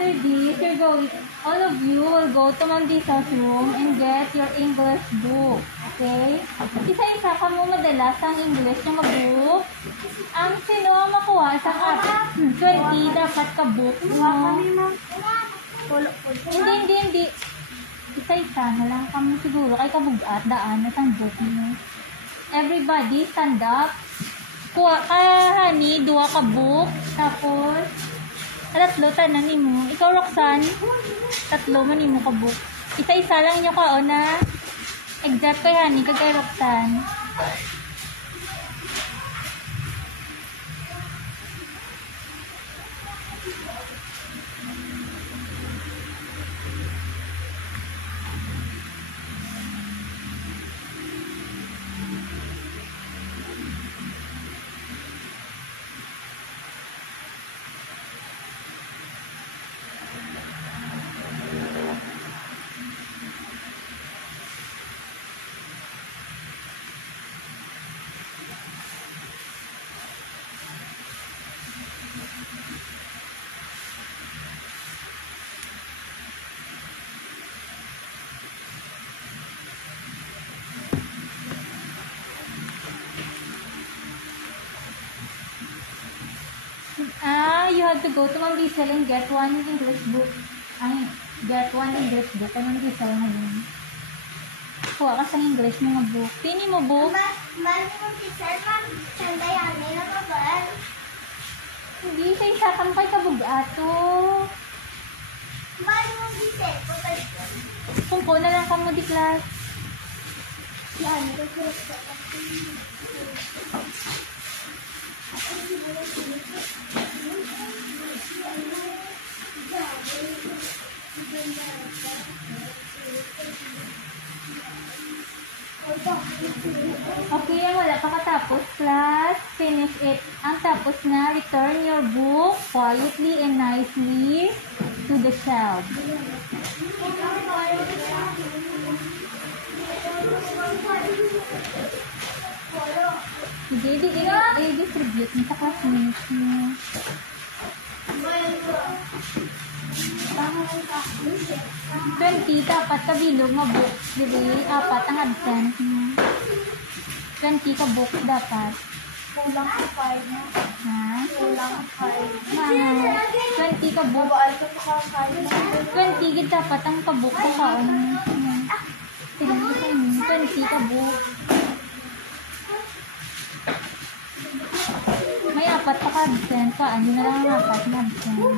after this, all of you will go to Ma'am Lisa's room and get your English book. Okay? Isa-isa ka mo madalas ang English ng book. Ang sino ang makuha sa 20 dapat ka book mo. Hindi. Isa-isa na lang kami siguro. Kay kabugat, daan na sang book mo. Everybody, stand up. Kuha ka, honey, 2 ka book. Tapos, 3 tanan ni mo. Ikaw, Roxanne, 3 man ni mo ka book. Isa-isa lang nyo ka, o na. Exact kay honey, kay Roxanne. You have to go to Ma'am Lisa and get 1 English book. Get 1 English book. Ma'am Lisa ngayon. Kuha ka sa English mga book. Pini mo book? Hindi, sa isa kang kay kabugato. Kung na lang ka mo di class. Yan, okay, wala pa katapos class. Finish it. Ang tapos na, return your book quietly and nicely to the shelf. Sige, i-distribute mo sa classmates mo. 20 dapat kabilog nga book. Dili, 4 ang absent mo. 20 ka book dapat. Kulang ka 5 na. Ha? Kulang ka 5. 20 ka book. 20 gid dapat ang ka-book ko kaon. Sige, 20 ka book. May 4 pa ka absent. Kaan, yun na lang ang 4 na absent.